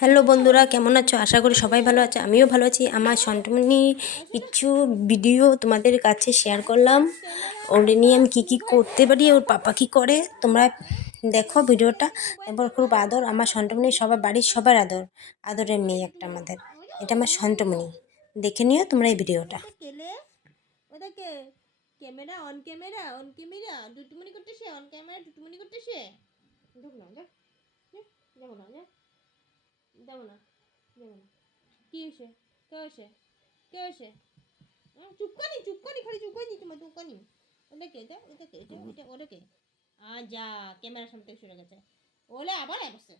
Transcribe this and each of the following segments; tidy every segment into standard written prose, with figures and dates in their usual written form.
Hello বন্ধুরা, কেমন আছো? আশা করি সবাই ভালো আছে। আমিও ভালো আছি। আমার সন্তাননি কিছু ভিডিও তোমাদের কাছে শেয়ার করলাম। ওর নিয়ে আমি কী কী করতে পারি, ওর পাপা কী করে, তোমরা দেখো ভিডিওটা। এবার খুব আদর, আমার সন্তানমণি সবার বাড়ির সবার আদর, আদরের মেয়ে একটা আমাদের। এটা আমার সন্তানমণি। দেখে নিও তোমরা এই ভিডিওটা। ওটাকে camera on, camera on, camera দুটুমনি করতেছে, অন ক্যামেরা দুটুমনি করতেছে। দেখো না, যা যাবো না, যা যাবো না, যাবো না। কি হয়েছে? কে হয়েছে? কে হয়েছে? চুপ করি খালি চুপ করি তোমার চুপ করি। ওটাকে ওটাকে যা ক্যামেরার সামনে থেকে সরে গেছে। ওলে আবার বসে,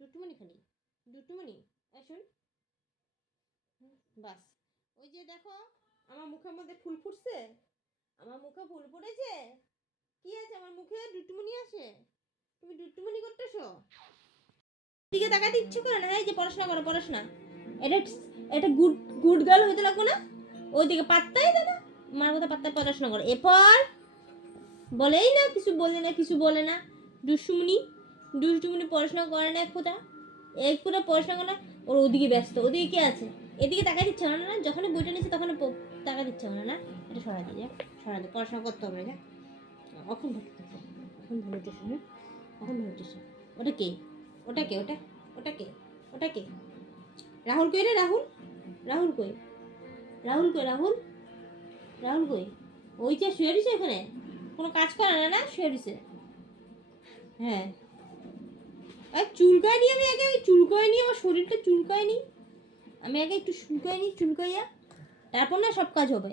দুটুমনি খালি দুটুমনি আসুন। বাস, ওই যে দেখো আমার মুখের মধ্যে ফুল ফুটছে, আমার মুখে ফুল ফুটেছে। কি আছে আমার মুখে? দুটুমনি আছে। তুমি দুটুমনি করতেছো? দিকে তাকাতে ইচ্ছে করে না? এই যে পড়াশোনা করো, পড়াশোনা। এটা এটা গুড গুড গার্ল হইতে লাগবো না? ওইদিকে পাত্তাই দেবে না। মার কথা পাত্তায় পড়াশোনা করো। এরপর বলেই না, কিছু বলে না। দুষ্টুমনি পড়াশোনা করে না, এক ফোঁটা পড়াশোনা করে না। ওর ওদিকে ব্যস্ত। ওদিকে কে আছে? এদিকে তাকাই দিচ্ছে না, না যখনই বইটা নিচ্ছে তখন টাকা দিচ্ছে না। এটা সরা দিয়ে, সরা দিয়ে পড়াশোনা করতে হবে না। এখন ধরেছে, ওটা কে? ওটা কে? ওটা কে? ওটা কে? রাহুল কই রে? রাহুল কই? রাহুল কই? ওই যে শুয়ে দিছে এখানে, কোনো কাজ করে না, শুয়ে দিছে। হ্যাঁ, আর চুলকায় নি আমি আগে, চুলকায় নি, আমার শরীরটা চুলকায় নি। আমি আগে একটু চুলকাইয়া তারপর না সব কাজ হবে।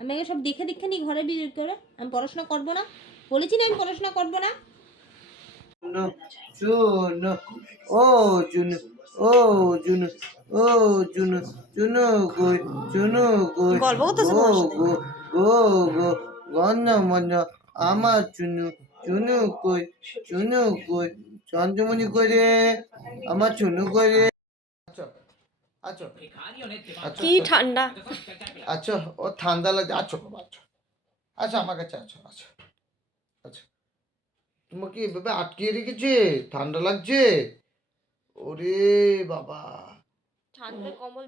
আমি আগে সব দেখে নি ঘরে বিয়ে করে। আমি পড়াশোনা করবো না, বলেছি না আমি পড়াশোনা করবো না। Juno, Juno, Juno, Juno, Juno, গল্প করতেছে তোমার সাথে। go, গন্য মন্য আমার চুনু কই চন্দ্রমণি করে আমার চুনু করে। আচ্ছা আচ্ছা আচ্ছা কি ঠান্ডা! আচ্ছা, ও ঠান্ডা লাগছে। আচ্ছা আচ্ছা আচ্ছা, আমার কাছে আচ্ছা আচ্ছা আচ্ছা, তোমাকে এভাবে আটকিয়ে রেখেছে, ঠান্ডা লাগছে? ওরে বাবা, ঠান্ডা কম্বল,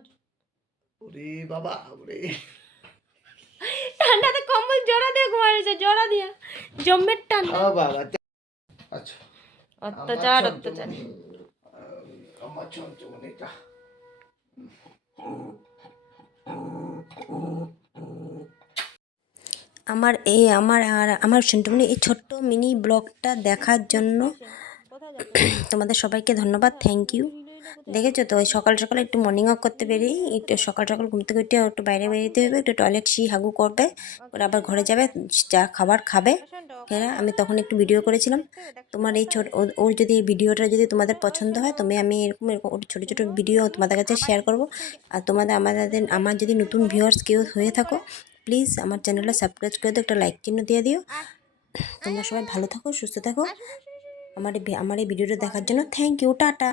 ওরে বাবা, ওরে ঠান্ডাতে কম্বল জোড়া দিয়ে ঘুমাইছে, জোড়া দিয়া জম্মের ঠান্ডা। বাবা। আচ্ছা, অত্যাচার। আমার চঞ্চমনিটা। আমার সন্তানমণি এই ছোট্ট মিনি ব্লগটা দেখার জন্য তোমাদের সবাইকে ধন্যবাদ, থ্যাংক ইউ। দেখেছো তো, ওই সকাল সকাল একটু মর্নিং ওয়াক করতে বেরিয়ে, একটু সকাল সকাল ঘুম থেকে উঠে একটু বাইরে বেরিয়ে হবে, একটু টয়লেট হাগু করবে, ওরা আবার ঘরে যাবে, যা খাবার খাবে। হ্যাঁ, আমি তখন একটু ভিডিও করেছিলাম। তোমার এই ওর যদি এই ভিডিওটা যদি তোমাদের পছন্দ হয়, আমি এরকম ওর ছোটো ছোটো ভিডিও তোমাদের কাছে শেয়ার করব। আর আমার যদি নতুন ভিউয়ার্স কেউ হয়ে থাকো, প্লিজ আমার চ্যানেলটা সাবস্ক্রাইব করে দিও, একটা লাইক চিহ্ন দিয়ে দিও। তোমরা সবাই ভালো থাকো, সুস্থ থাকো। আমার এই ভিডিওটা দেখার জন্য থ্যাংক ইউ, টাটা।